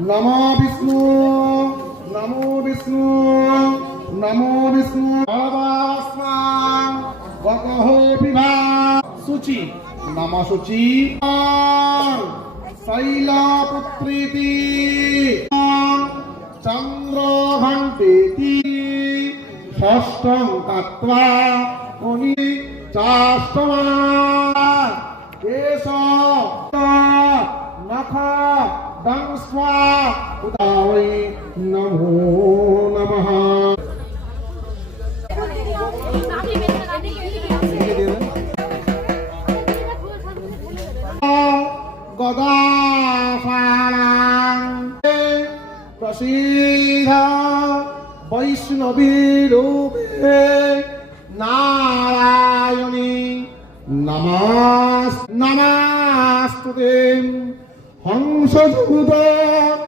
নমো বিষ্ণু নমো বিষ্ণু নমো বিষ্ণু অবস্মান গতহ বিভা শুচি নম শুচি শৈলপুত্রীতি চন্দ্রঘণ্টেতি ষষ্ঠং তত্ত্বা অনি চাষ্টমা এষ নখ দংস্বা উদাওই নমো নমঃ। গদাশালাং প্রসীদ বৈষ্ণবী রূপে নারায়ণী নমস্তুতে হংসযুত